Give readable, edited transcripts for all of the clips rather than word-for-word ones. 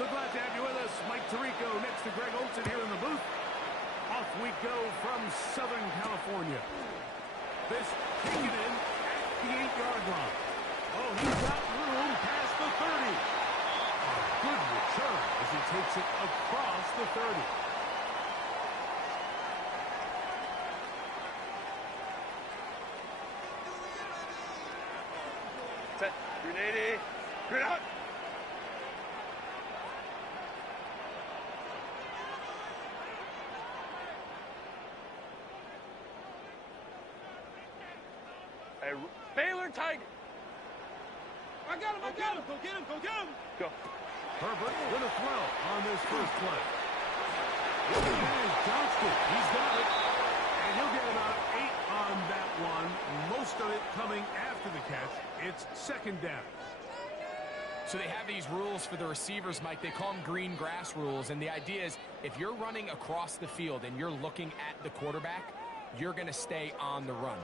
So glad to have you with us. Mike Tirico next to Greg Olson here in the booth. Off we go from Southern California. This taken in at the 8-yard line. Oh, he's got room past the 30. A good return as he takes it across the 30. Set. Green 80. Green out. Hey, Baylor Tiger. I got him, I got him. Go get him, go get him. Go. Herbert with a throw on this first play. And Johnston, he's got it. And he'll get about 8 on that one. Most of it coming after the catch. It's second down. So they have these rules for the receivers, Mike. They call them green grass rules. And the idea is if you're running across the field and you're looking at the quarterback, you're going to stay on the run.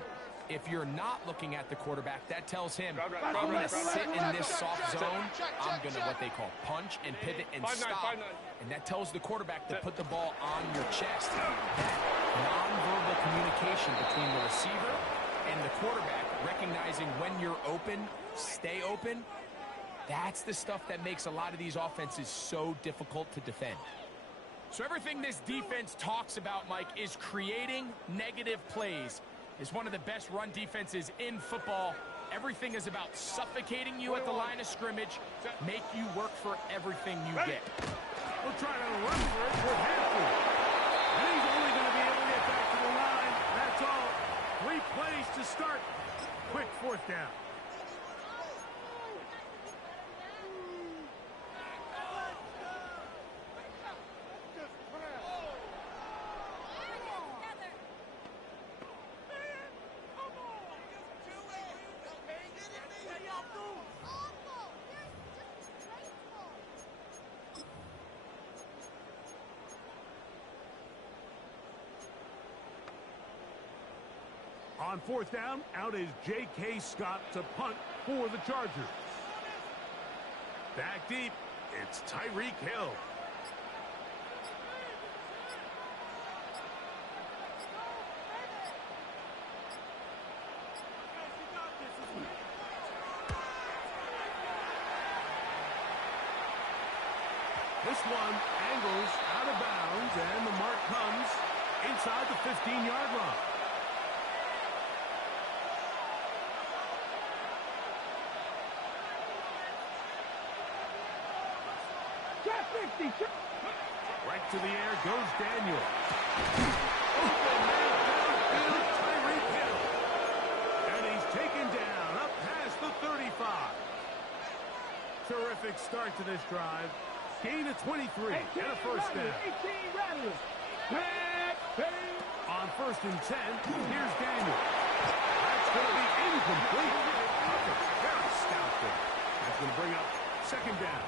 If you're not looking at the quarterback, that tells him, I'm going to sit in this soft zone. I'm going to what they call punch and pivot and stop. And that tells the quarterback to put the ball on your chest. That nonverbal communication between the receiver and the quarterback, recognizing when you're open, stay open, that's the stuff that makes a lot of these offenses so difficult to defend. So everything this defense talks about, Mike, is creating negative plays. Is one of the best run defenses in football. Everything is about suffocating you at the line of scrimmage, make you work for everything you get. We'll try to run for it with Hampton. And he's only going to be able to get back to the line. That's all. 3 plays to start. Quick fourth down. On fourth down, out is J.K. Scott to punt for the Chargers. Back deep, it's Tyreek Hill. This one angles out of bounds, and the mark comes inside the 15-yard line. Right to the air goes Daniel. Open man downfield, Tyreek Hill. And he's taken down up past the 35. Terrific start to this drive. Gain of 23 and a first down. On first and 10, here's Daniel. That's going to be incomplete. Very stout there. That's going to bring up second down.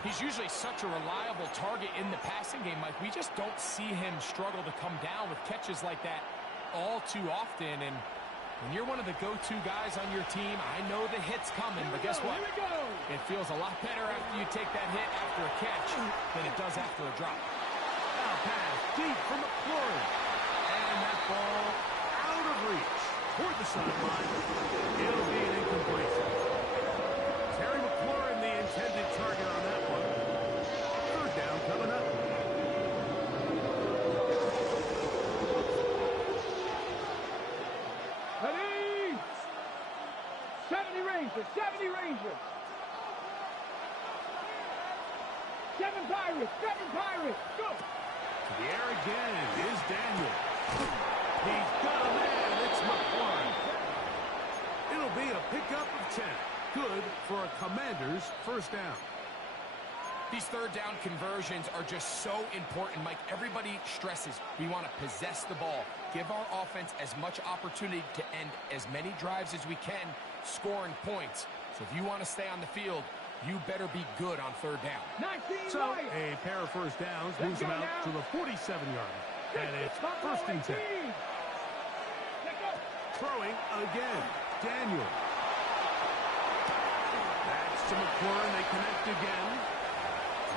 He's usually such a reliable target in the passing game, Mike. We just don't see him struggle to come down with catches like that all too often. And when you're one of the go-to guys on your team, I know the hit's coming, but guess what? It feels a lot better after you take that hit after a catch than it does after a drop. Now pass deep from McLaurin. And that ball out of reach toward the sideline. It'll be an incompletion. Terry McLaurin, the intended target on that one. Third down coming up. Ready? 70 Rangers, 70 Rangers. 7 Pirates, 7 Pirates, go! To the air again is Daniel. He's got a man, it's McLaurin. It'll be a pickup of 10. Good for a Commander's first down. These third down conversions are just so important, Mike. Everybody stresses we want to possess the ball, give our offense as much opportunity to end as many drives as we can, scoring points. So if you want to stay on the field, you better be good on third down. So a pair of first downs moves them out to the 47-yard. And it's first and 10. Throwing again, Daniel. That's to McLaurin. They connect again.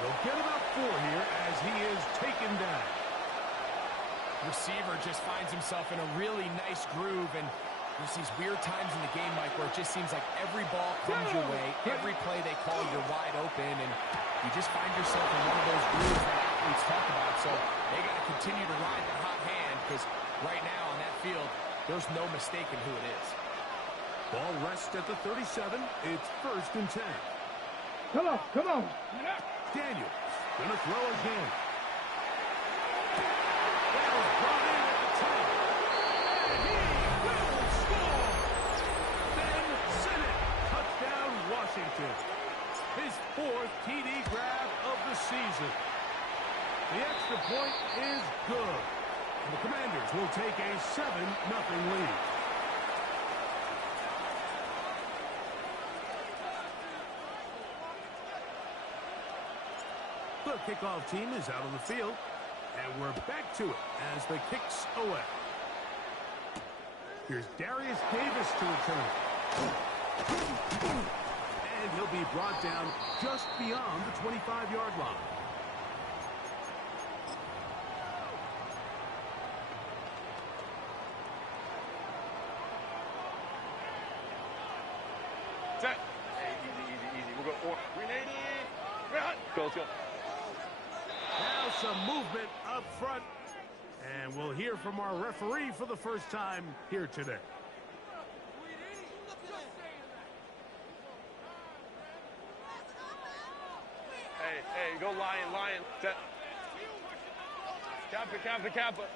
He'll get about 4 here as he is taken down. Receiver just finds himself in a really nice groove, and there's these weird times in the game, Mike, where it just seems like every ball comes your way, every play they call, you're wide open, and you just find yourself in one of those grooves that athletes talk about. So they got to continue to ride the hot hand, because right now on that field, there's no mistaking who it is. Ball rests at the 37. It's 1st and 10. Come on, come on. Daniels gonna throw again. Ball brought in at the 10. And he will score. Ben Sinnott, touchdown Washington. His 4th TD grab of the season. The extra point is good. And the Commanders will take a 7-0 lead. The kickoff team is out on the field, and we're back to it as the kick's away. Here's Darius Davis to return. And he'll be brought down just beyond the 25-yard line. Set. Hey, easy. We'll go. 380. Go, let's go. Now some movement up front, and we'll hear from our referee for the first time here today. Hey, go Lion. Set. Kappa.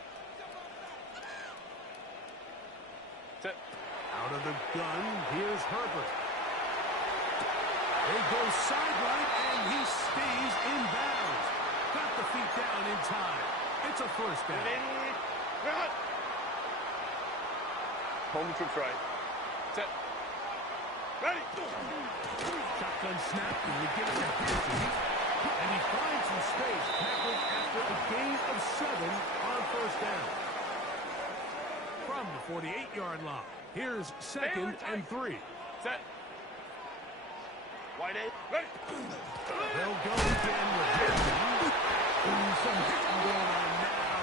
Set. Out of the gun, here's Herbert. He goes sideline, and he stays in bounds. Got the feet down in time. It's a 1st down. Home trips right. Set. Ready. Shotgun snap, and we get it to Pearson. And he finds some space, tackled after a gain of 7 on 1st down. From the 48-yard line, here's 2nd and 3. Set. Wide eight. Ready. They'll go again with Pearson. Some hitting going on now.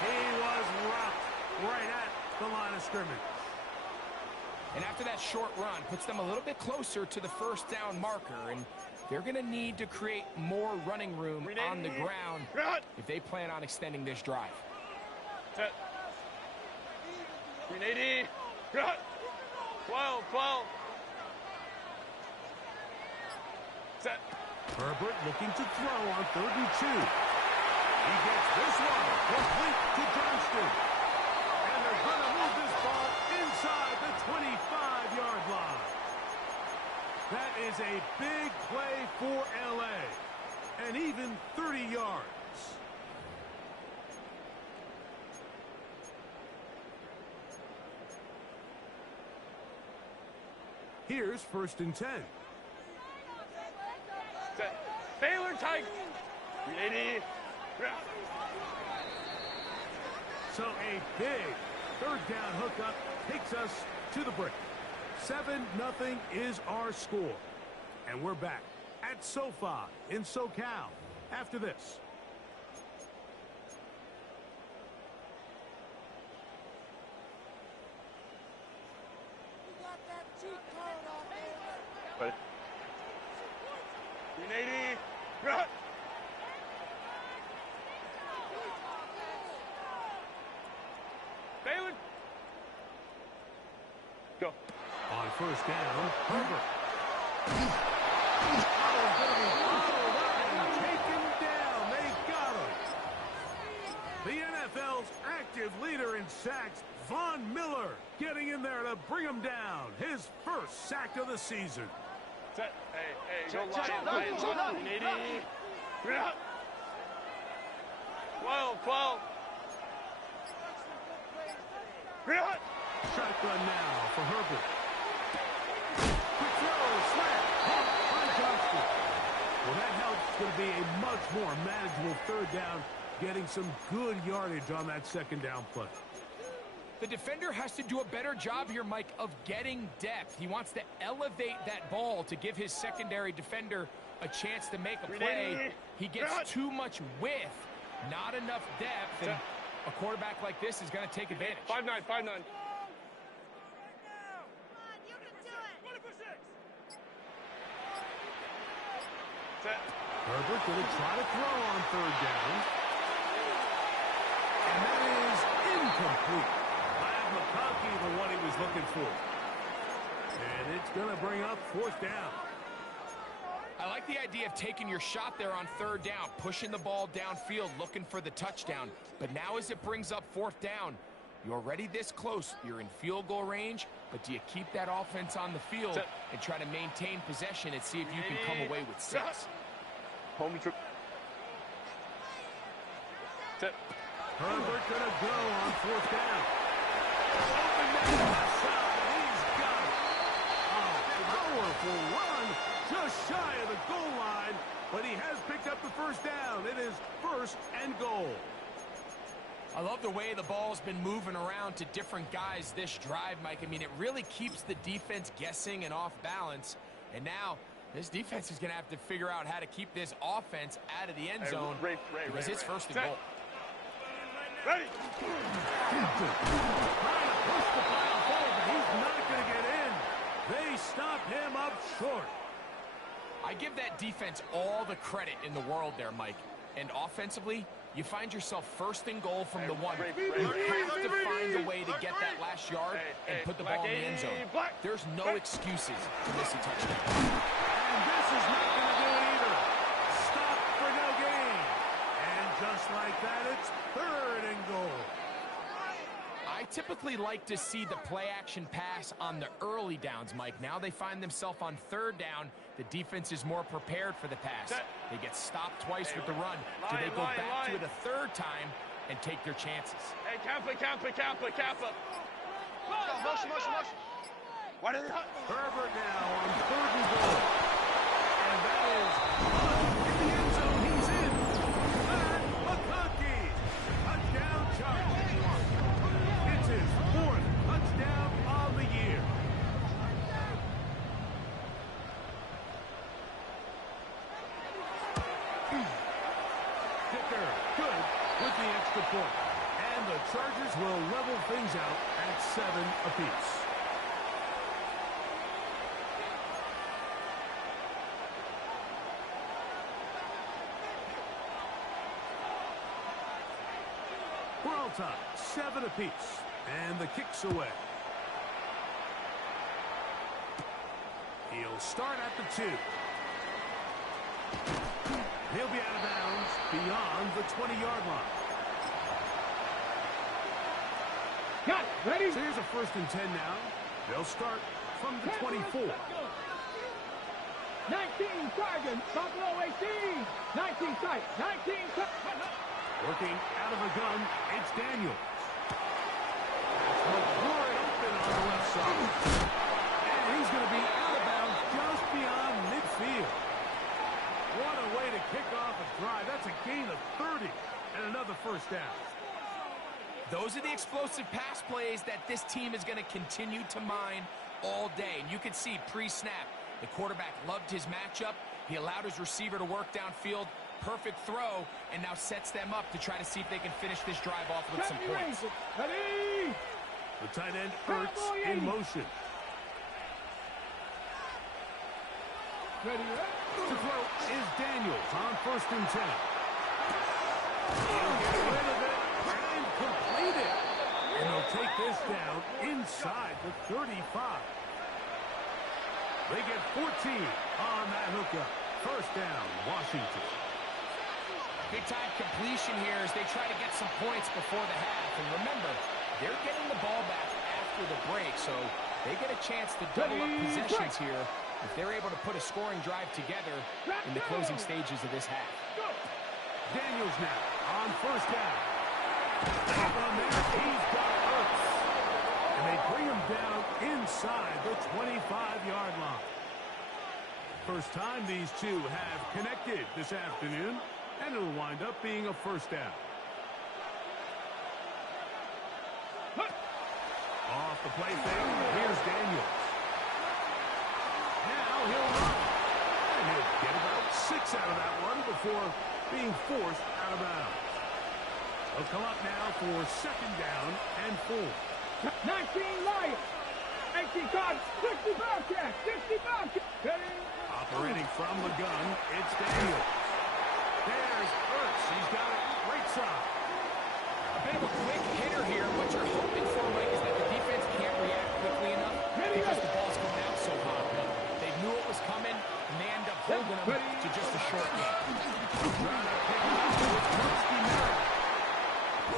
He was rocked right at the line of scrimmage. And after that short run, puts them a little bit closer to the 1st down marker, and they're going to need to create more running room on the ground if they plan on extending this drive. Set. 380. 12. Set. Herbert looking to throw on 3rd and 2. He gets this one complete to Johnston. And they're going to move this ball inside the 25-yard line. That is a big play for L.A. And even 30 yards. Here's 1st and 10. Set. Baylor Tigers. 380. So a big 3rd down hookup takes us to the break. 7-0 is our score. And we're back at SoFi in SoCal after this. Ready. 380. Baylor. Go. On 1st down, Herbert. Taken down. They got him. The NFL's active leader in sacks, Von Miller, getting in there to bring him down. His 1st sack of the season. Set. Hey, go Lion. 380. 12. Shotgun now for Herbert. Quick throw, slant, caught by Johnston. Well, that helps. It's going to be a much more manageable 3rd down, getting some good yardage on that 2nd down play. The defender has to do a better job here, Mike, of getting depth. He wants to elevate that ball to give his secondary defender a chance to make a play. He gets too much width, not enough depth, and a quarterback like this is going to take advantage. 5-9, 5-9. Herbert going to try to throw on third down. And that is incomplete. Glad McConkey the one he was looking for. And it's going to bring up fourth down. I like the idea of taking your shot there on third down, pushing the ball downfield, looking for the touchdown. But now as it brings up fourth down, you're already this close. You're in field goal range, but do you keep that offense on the field and try to maintain possession and see if you can come away with 6? Home trip. Herbert going to go on fourth down. Open man left side. He's got it. A powerful run just shy of the goal line, but he has picked up the first down. It is first and goal. I love the way the ball's been moving around to different guys this drive, Mike. I mean, it really keeps the defense guessing and off balance. And now this defense is going to have to figure out how to keep this offense out of the end zone because it's first and goal. Ready. Trying to push the pile forward, but he's not going to get in. They stop him up short. I give that defense all the credit in the world there, Mike. And offensively, you find yourself first and goal from the 1. You have to find a way to get that last yard and put the ball in the end zone. There's no excuses to miss a touchdown. And this is not going to do it either. Stop for no gain. And just like that, it's third and goal. I typically like to see the play-action pass on the early downs, Mike. Now they find themselves on third down. The defense is more prepared for the pass. They get stopped twice with the run. Do they go back to it a third time and take their chances? Hey, Kappa. Motion. What is it? Herbert now on third and goal. And that is in the end zone. He's in. Matt McConkey. Touchdown Chargers. It's his 4th touchdown of the year. Dicker, good with the extra point. And the Chargers will level things out at 7 apiece. We're all tied, 7 apiece. And the kick's away. He'll start at the 2. He'll be out of bounds beyond the 20-yard line. Got it. Ready? So here's a 1st and 10 now. They'll start from the 24. 19 Sergeant, Buffalo 18. 19 sight. 19 sight. Working out of the gun, it's Daniels. McLaurin open on the left side. And he's going to be out of bounds just beyond midfield. What a way to kick off a drive. That's a gain of 30 and another first down. Those are the explosive pass plays that this team is going to continue to mine all day. And you can see pre-snap, the quarterback loved his matchup. He allowed his receiver to work downfield. Perfect throw, and now sets them up to try to see if they can finish this drive off with some points. Ready? The tight end Ertz in motion. Ready? To throw is Daniels on 1st and 10. He'll get rid of it and complete it. And they'll take this down inside the 35. They get 14 on that hookup. First down, Washington. Big-time completion here as they try to get some points before the half. And remember, they're getting the ball back after the break, so they get a chance to double up possessions here if they're able to put a scoring drive together in the closing stages of this half. Daniels now on 1st down. Up on there, he's got Ertz. And they bring him down inside the 25-yard line. First time these two have connected this afternoon, and it'll wind up being a first down. off the play fake. Here's Daniels. Now he'll run. And he'll get about 6 out of that one before being forced out of bounds. He'll come up now for 2nd down and 4. 19 Lions. 18 cards. 60 Bobcats. 60 Bobcats. Operating from the gun, it's Daniels. There's Ertz. He's got it right side. A bit of a quick hitter here. What you're hoping for, Mike, is that the defense can't react quickly enough because the ball's coming out so hot. But they knew it was coming, and they end up holding them to just a short game.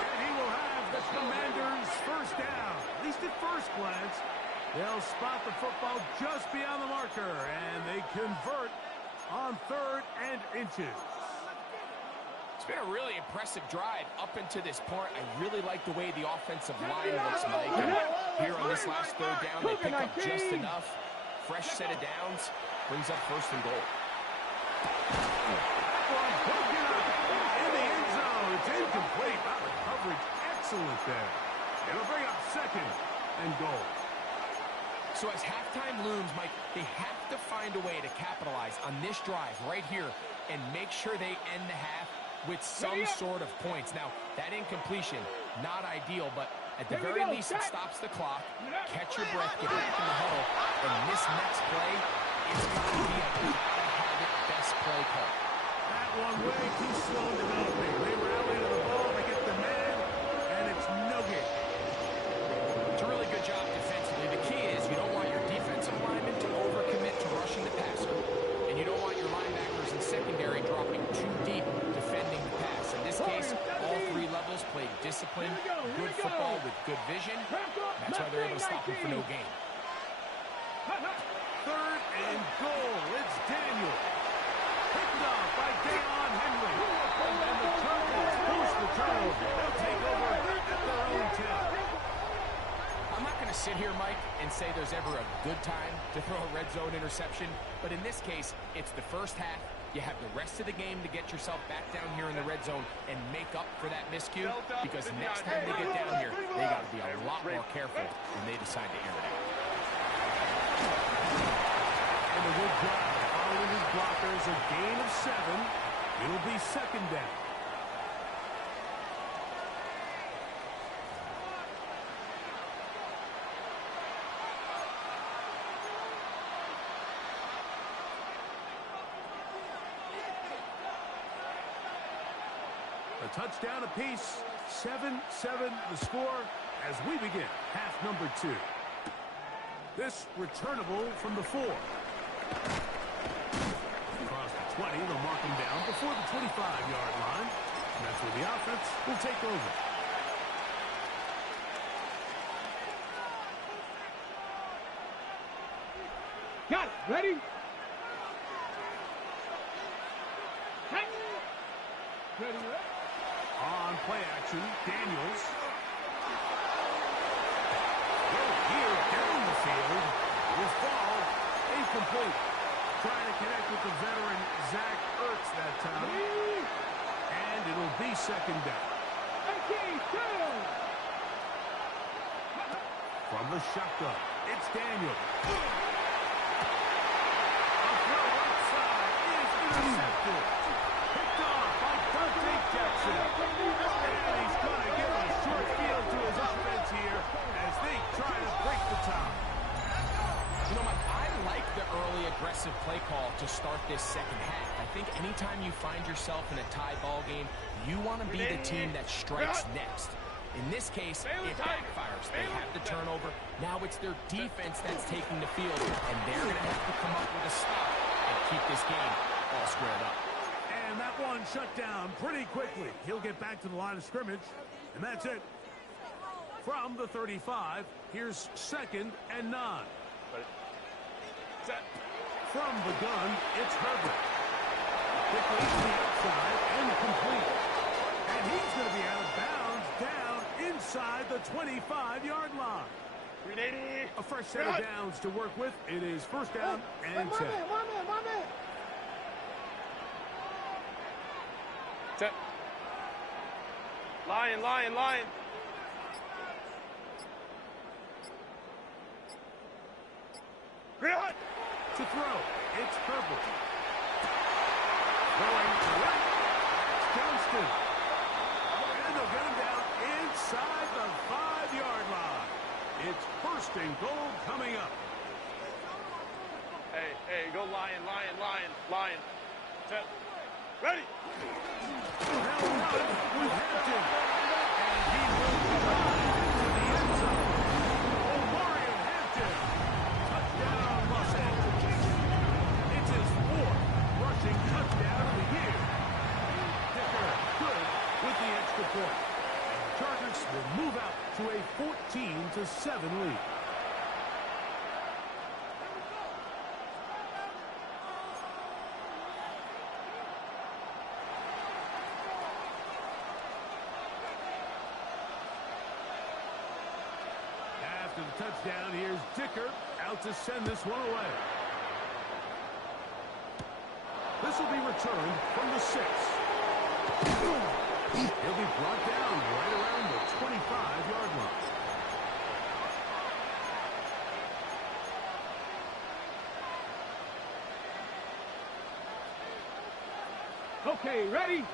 And he will have the Commanders' 1st down. At least at first glance, they'll spot the football just beyond the marker, and they convert on 3rd and inches. It's been a really impressive drive up until this point. I really like the way the offensive line looks, Mike. And here on this last 3rd down, they pick up just enough. Fresh set of downs. Brings up 1st and goal. In the end zone. It's incomplete. Wow, the coverage excellent there. It'll bring up 2nd and goal. So as halftime looms, Mike, they have to find a way to capitalize on this drive right here and make sure they end the half with some sort of points. Now, that incompletion, not ideal, but at the very least, it stops the clock. Catch your breath, get back in the huddle, and this next play, it's going to be a gotta-have-it best play call. That one way too slow in developing. They rally to the ball, they get the man, and it's no good. It's a really good job defensively. The key is you don't want your defensive linemen to overcommit to rushing the passer, and you don't want your linebackers in secondary dropping too deep defending the pass. In this case, all 3 levels played disciplined, good football with good vision. That's why they're able to stop him for no gain. 3rd and goal. It's Daniel. Picked off by Deion Henry. And the Cardinals force the turnover. They'll take over at their own 10. I'm not going to sit here, Mike, and say there's ever a good time to throw a red zone interception, but in this case, it's the first half. You have the rest of the game to get yourself back down here in the red zone and make up for that miscue, because next time they get down here, they got to be a lot more careful when they decide to air it out. And a good drive following his blockers, a gain of 7. It'll be 2nd down. A touchdown apiece, 7-7 the score as we begin half number 2. This returnable from the 4. Across the 20, they'll mark him down before the 25-yard line. And that's where the offense will take over. Got it. Ready? Ready, ready. On play action, Daniels. Here down the field will fall incomplete. Trying to connect with the veteran Zach Ertz that time. And it'll be 2nd down. From the shotgun, it's Daniel. A throw outside is intercepted. Picked off by Dante Jackson. And he's going to give a short field to his offense here as they try to break the tie. You know, Mike, I like the early aggressive play call to start this 2nd half. I think anytime you find yourself in a tie ball game, you want to be the team that strikes next. In this case, it backfires. They have the turnover. Now it's their defense that's taking the field, and they're going to have to come up with a stop and keep this game all squared up. And that one shut down pretty quickly. He'll get back to the line of scrimmage, and that's it. From the 35, here's 2nd and 9. Set. From the gun, it's Herbert. Quickly to the outside and complete. And he's going to be out of bounds down inside the 25-yard line. 380. A fresh set of downs to work with. It is 1st down and 10. Set. Lion, lion, lion. Reload. To throw, it's Herbert. Throwing to right, Johnston. And they'll get him down inside the 5-yard line. It's first and goal coming up. Hey, hey, go lion, lion, lion, lion. Set. Ready. They'll run with Hampton. And he will drive into the end zone. Omarion Hampton. Touchdown, Los Angeles. It's his 4th rushing touchdown of the year. Dicker good with the extra point. Chargers will move out to a 14-7 lead. After the touchdown, here's Dicker out to send this one away. This will be returned from the 6. He'll be brought down right around the 25-yard line. Okay, ready?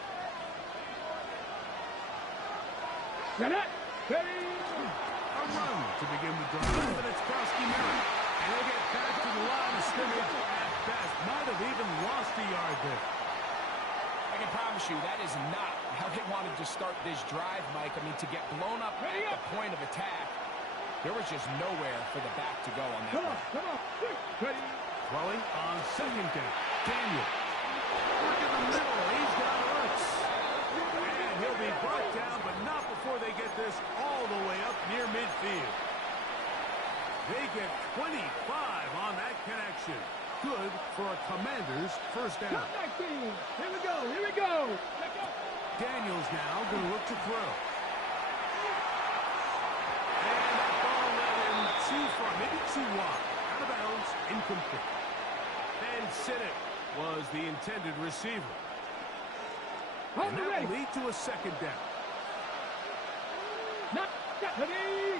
Set it. Ready? A run to begin the drive, but it's Krosky-Merritt. And he'll get back to the line of scrimmage at best. Might have even lost a yard there. I can promise you that is not how they wanted to start this drive, Mike. I mean, to get blown up at the point of attack, there was just nowhere for the back to go on that one. Come on. Ready? Throwing on second down. Daniel. Look in the middle. He's got Ertz. And he'll be brought down, but not before they get this all the way up near midfield. They get 25 on that connection. Good for a Commander's first down. Come back, team. Here we go. Here we go. Daniels now going to look to throw. And that ball led him too far, maybe too wide. Out of bounds, incomplete. And Sinnott was the intended receiver. And that will lead to a second down. Not ready.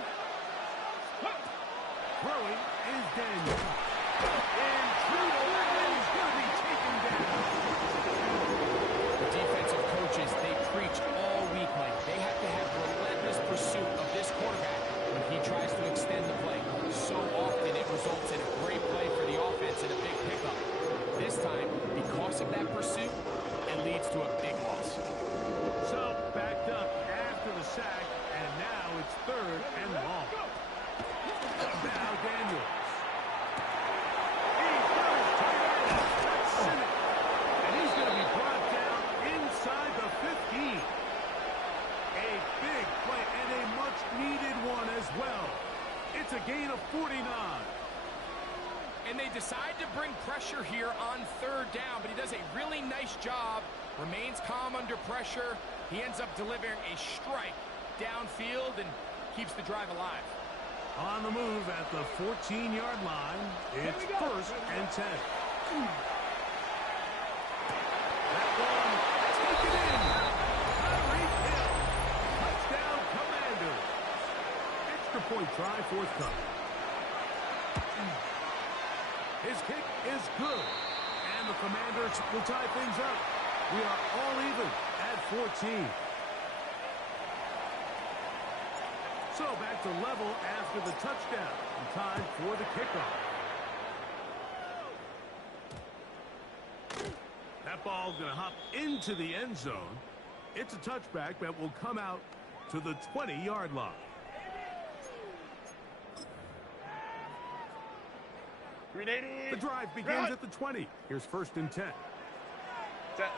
Throwing is Daniel. And Trudeau is going to be taken down. The defensive coaches, they preach all week, Mike. They have to have relentless pursuit of this quarterback when he tries to extend the play. So often it results in a great play for the offense and a big pickup. This time, because of that pursuit, it leads to a big loss. So backed up after the sack, and now it's 3rd and long. Now Daniels. He's got his tight end. That's Sinnott. And he's going to be brought down inside the 15. A big play and a much-needed one as well. It's a gain of 49. And they decide to bring pressure here on 3rd down, but he does a really nice job, remains calm under pressure. He ends up delivering a strike downfield and keeps the drive alive. On the move at the 14-yard line, it's 1st and 10. That one taken in. Tyreek Hill. Touchdown, Commanders. Extra point try, 4th cup. His kick is good. And the Commanders will tie things up. We are all even at 14. So back to level after the touchdown. And time for the kickoff. That ball's going to hop into the end zone. It's a touchback that will come out to the 20-yard line. The drive begins at the 20. Here's 1st and 10. Set.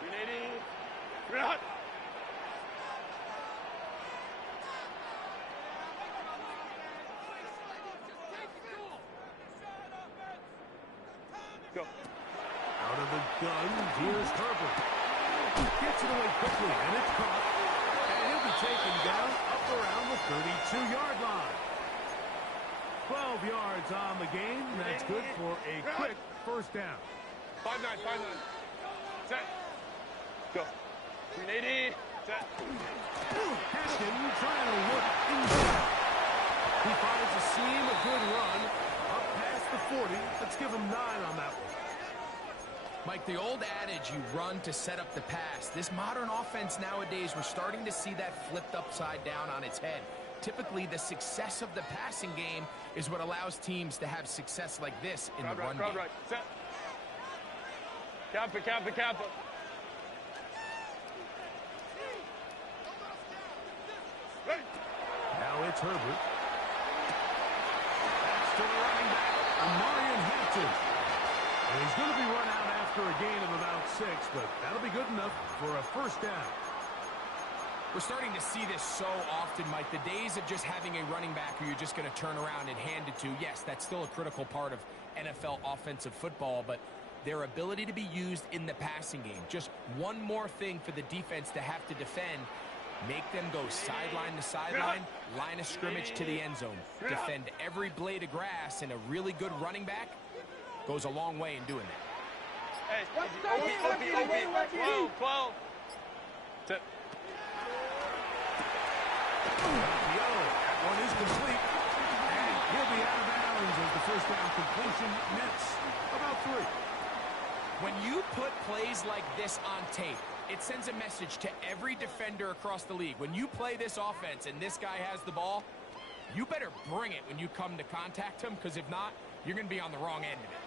380. Reload. Go. Out of the gun, here's Herbert. Gets it away quickly, and it's caught. And he'll be taken down up around the 32-yard line. 12 yards on the game. That's good for a quick first down. 5-9, 5-9. Set. Go. 380. Set. Hampton trying to look inside. He finds a seam, a good run, up past the 40. Let's give him 9 on that one. Mike, the old adage, you run to set up the pass. This modern offense nowadays, we're starting to see that flipped upside down on its head. Typically, the success of the passing game is what allows teams to have success like this in the run game. Right. Set. Kappa. Ready. Now it's Herbert. That's to the running back, Amarian Hampton. And he's going to be run out after a gain of about 6, but that'll be good enough for a first down. We're starting to see this so often, Mike. The days of just having a running back who you're just going to turn around and hand it to, yes, that's still a critical part of NFL offensive football, but their ability to be used in the passing game, just one more thing for the defense to have to defend, make them go sideline to sideline, line of scrimmage to the end zone, defend every blade of grass, and a really good running back goes a long way in doing that. Hey, OP. 12. Set. That one is complete. And he'll be out of bounds as the first down completion nets about 3. When you put plays like this on tape, it sends a message to every defender across the league. When you play this offense and this guy has the ball, you better bring it when you come to contact him, because if not, you're going to be on the wrong end of it.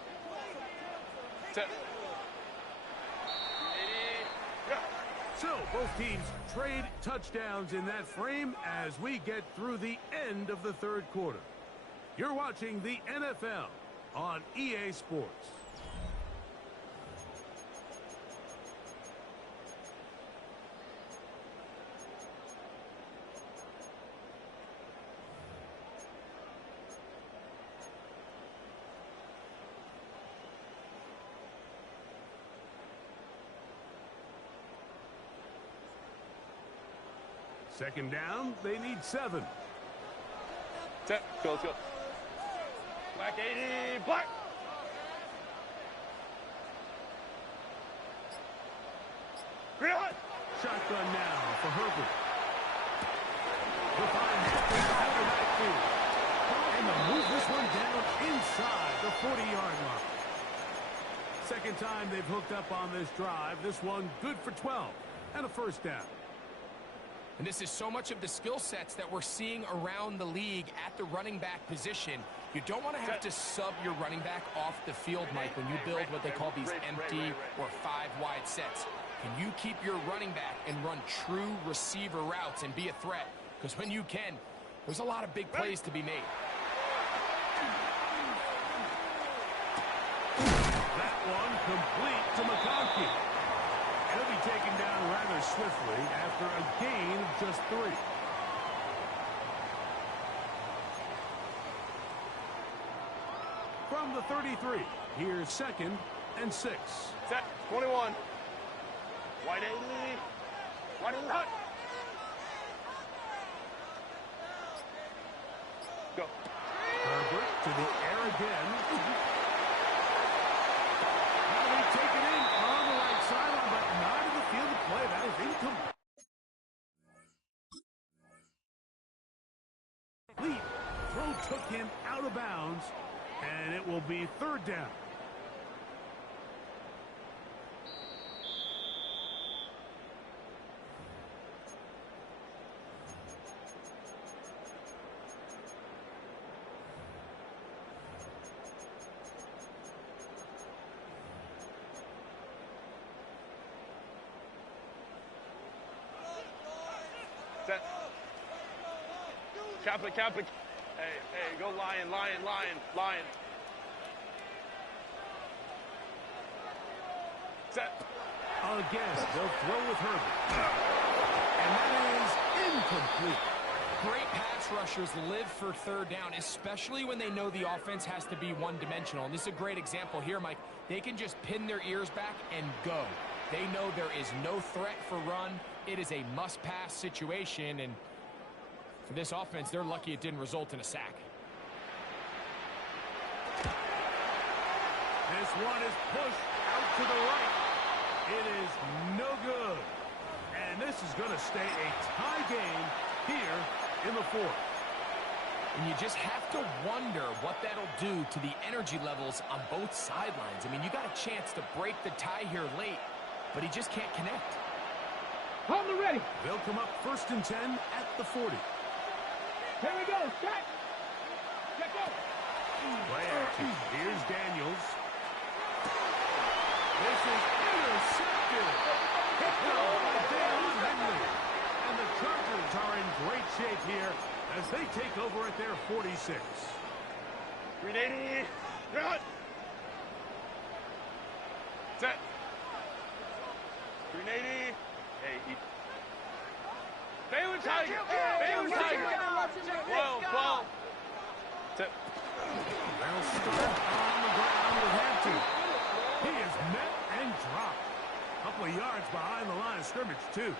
Set. So both teams trade touchdowns in that frame as we get through the end of the third quarter. You're watching the NFL on EA Sports. Second down, they need 7. Set. Go, let's go. Black 80. Black. Green hot. Shotgun now for Herbert. He'll find Hampton out of backfield. And they'll move this one down inside the 40-yard line. Second time they've hooked up on this drive. This one good for 12 and a first down. And this is so much of the skill sets that we're seeing around the league at the running back position. You don't want to have to sub your running back off the field, Mike, when you build what they call these empty or 5-wide sets. Can you keep your running back and run true receiver routes and be a threat? Because when you can, there's a lot of big plays to be made. That one complete to McConkey. He'll be taken down rather swiftly after a gain of just 3. From the 33, here's 2nd and 6. Set. 21. White 80. White 80 hot. Go. Herbert to the air again. Now they take it in on the right sideline, but not in the field of play. That is incomplete. Throw took him out of bounds, and it will be 3rd down. Set. Kappa. Hey, go lion. Set. Again, they'll throw with Herbert. And that is incomplete. Great pass rushers live for 3rd down, especially when they know the offense has to be one-dimensional. And this is a great example here, Mike. They can just pin their ears back and go. They know there is no threat for run. It is a must-pass situation, and for this offense, they're lucky it didn't result in a sack. This one is pushed out to the right. It is no good. And this is going to stay a tie game here in the 4th. And you just have to wonder what that'll do to the energy levels on both sidelines. I mean, you got a chance to break the tie here late, but he just can't connect. On the ready. They'll come up 1st and 10 at the 40. Here we go. Set. Get go. Play action. Here's Daniels. This is intercepted. Hit by Deion Henley. And the Chargers are in great shape here as they take over at their 46. 380. Run. Set. 380. Hey, Baylor Tiger. Baylor Tiger. 12. Set. They'll start on the ground with Hampton. He is met and dropped. A couple of yards behind the line of scrimmage, too.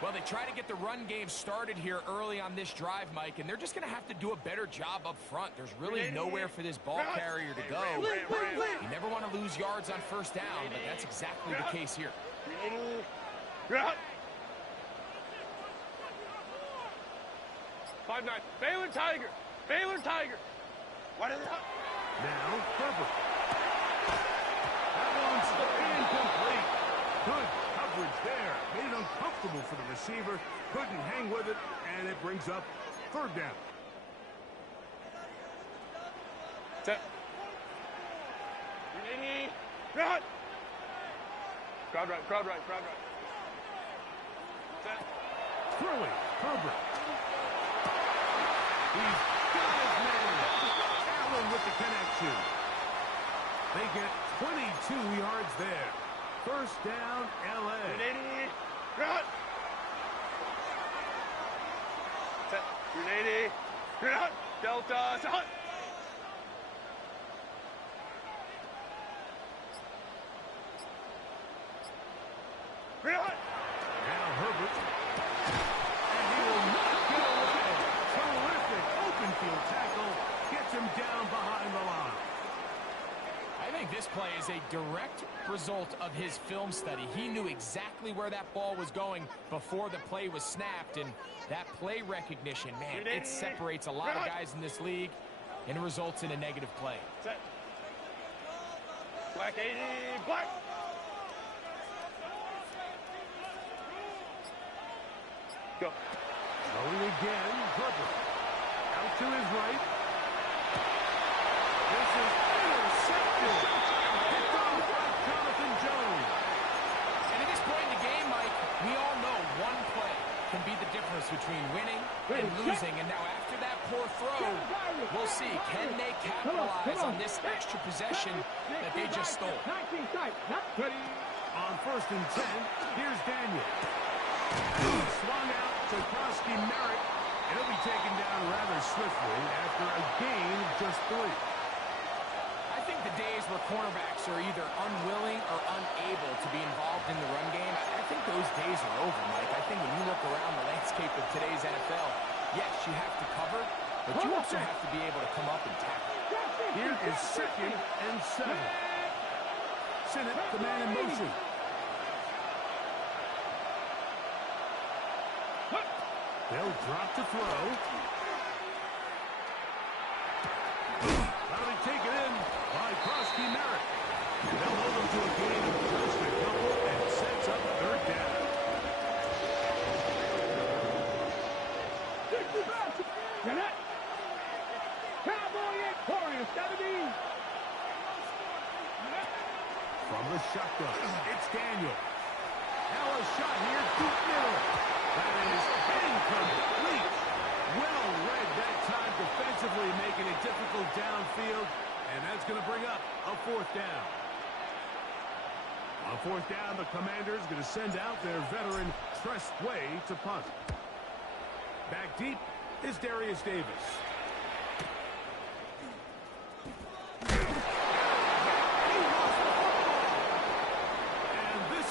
Well, they try to get the run game started here early on this drive, Mike, and they're just going to have to do a better job up front. There's really nowhere for this ball carrier to go. You never want to lose yards on 1st down, but that's exactly the case here. 5-9. Baylor Tiger. Baylor Tiger. What is it? Now, Herbert. That one's incomplete. Good coverage there. Made it uncomfortable for the receiver. Couldn't hang with it, and it brings up 3rd down. Set. 380. Run. Crowd right. Set. Throwing, Herbert. He's got his man. Allen with the connection. They get 22 yards there. 1st down, L.A. 380. Run. Set. 380. Run. Delta. Set. Run. Now Herbert. And he will not get away. Terrific open field tackle. Gets him down behind the line. I think this play is a direct result of his film study. He knew exactly where that ball was going before the play was snapped, and that play recognition, man, it separates a lot of guys in this league and results in a negative play. Set. Black 80. Black. Go. Throwing again, Herbert. Out to his right. This is intercepted. Picked off by Jonathan Jones. And at this point in the game, Mike, we all know one play can be the difference between winning and losing. And now after that poor throw, we'll see, can they capitalize on this extra possession that they just stole? On 1st and 10, here's Daniel. Swung out to Krosky Merritt. He'll be taken down rather swiftly after a gain of just 3. I think the days where cornerbacks are either unwilling or unable to be involved in the run game, I think those days are over, Mike. I think when you look around the landscape of today's NFL, yes, you have to cover, but you also have to be able to come up and tackle. Here is 2nd and 7. Sinnott, the man in motion. They'll drop to throw. That'll be taken in by Krosky Merritt. They'll hold him to a gain of just a couple and sets up 3rd down. From the shotgun, it's Daniel. Now a shot here, deep middle. That is incomplete. Well read that time defensively, making it difficult downfield, and that's going to bring up a 4th down. On 4th down, the Commanders going to send out their veteran Tress Way to punt. Back deep is Darius Davis.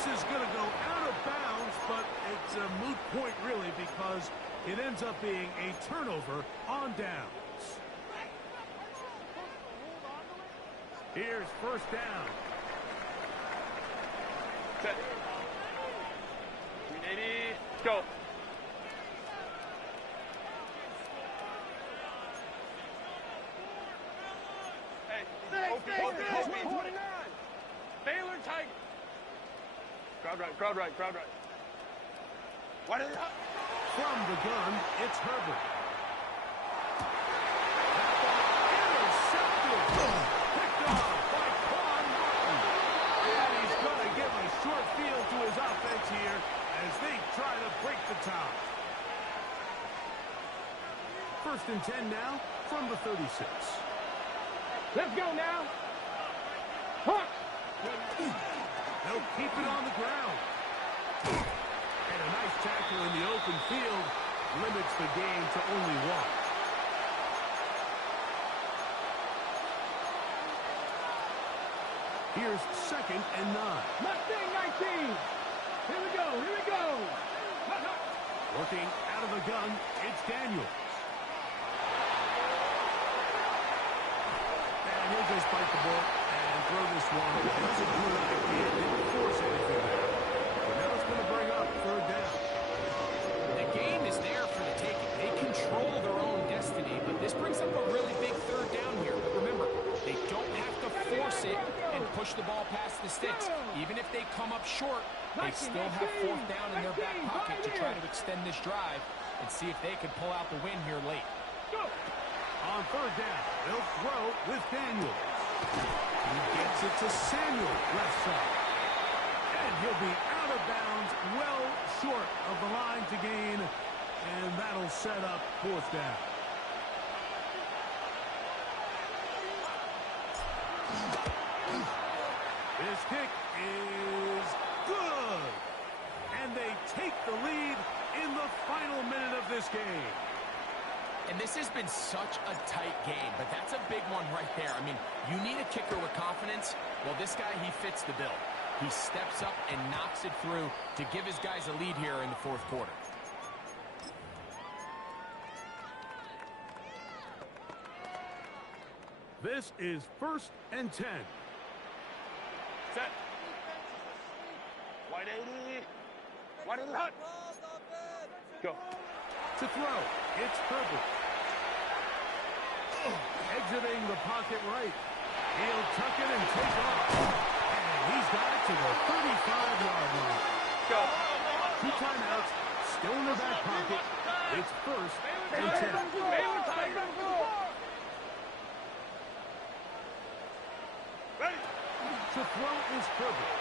Is going to go out of bounds, but it's a moot point really because it ends up being a turnover on downs. Here's 1st down. Set. 380. Go. Hope me. Baylor Tiger. Crowd right, crowd right, crowd right. Why did it hop? From the gun, it's Herbert. Picked off by Quan Martin. And he's going to give a short field to his offense here as they try to break the tie. 1st and 10 now from the 36. Let's go now. Hawk. They'll keep it on the ground. And a nice tackle in the open field limits the game to only 1. Here's 2nd and 9. Mustang 19. Here we go. Here we go. Working out of the gun, it's Daniels. And he'll just bite the ball and throw this one. It was a good idea. Didn't force anything there. But now it's going to bring up 3rd down. The game is there for the taking. They control their own destiny, but this brings up a really big 3rd down here. But remember, they don't have to force it and push the ball past the sticks. Even if they come up short, they still have 4th down in their back pocket to try to extend this drive and see if they can pull out the win here late. On 3rd down, they'll throw with Daniels. He gets it to Samuel, left side. And he'll be out of bounds, well short of the line to gain. And that'll set up 4th down. This kick is good. And they take the lead in the final minute of this game. And this has been such a tight game, but that's a big one right there. I mean, you need a kicker with confidence. Well, this guy, he fits the bill. He steps up and knocks it through to give his guys a lead here in the 4th quarter. This is 1st and 10. Set. Wide 80. Wide 80 hot. Go. To throw, it's Herbert. Exiting the pocket right. He'll tuck it and take off. And he's got it to the 35-yard line. Go. 2 timeouts, still in the back pocket. It's 1st and 10. Baylor Tiger. Ready. To throw is Herbert.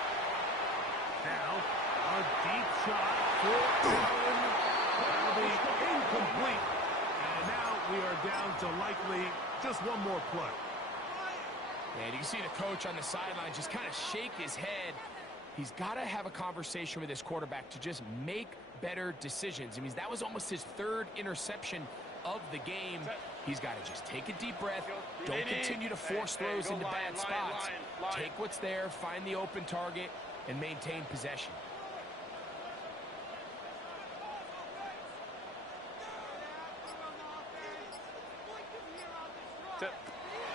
Now, a deep shot for Allen. That'll be incomplete. And now we are down to likely just one more play. And you can see the coach on the sideline just kind of shake his head. He's got to have a conversation with his quarterback to just make better decisions. I mean, that was almost his 3rd interception of the game. He's got to just take a deep breath. Don't continue to force throws into bad spots. Take what's there, find the open target, and maintain possession.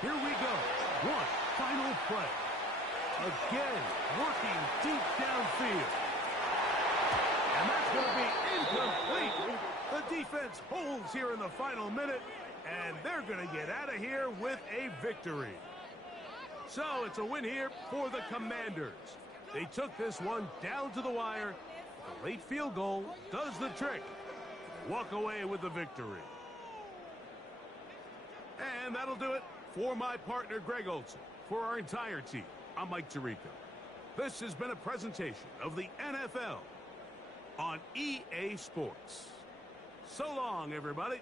Here we go. One final play. Again, working deep downfield. And that's going to be incomplete. The defense holds here in the final minute, and they're going to get out of here with a victory. So it's a win here for the Commanders. They took this one down to the wire. The late field goal does the trick. Walk away with the victory. And that'll do it for my partner, Greg Olson. For our entire team, I'm Mike Tirico. This has been a presentation of the NFL on EA Sports. So long, everybody.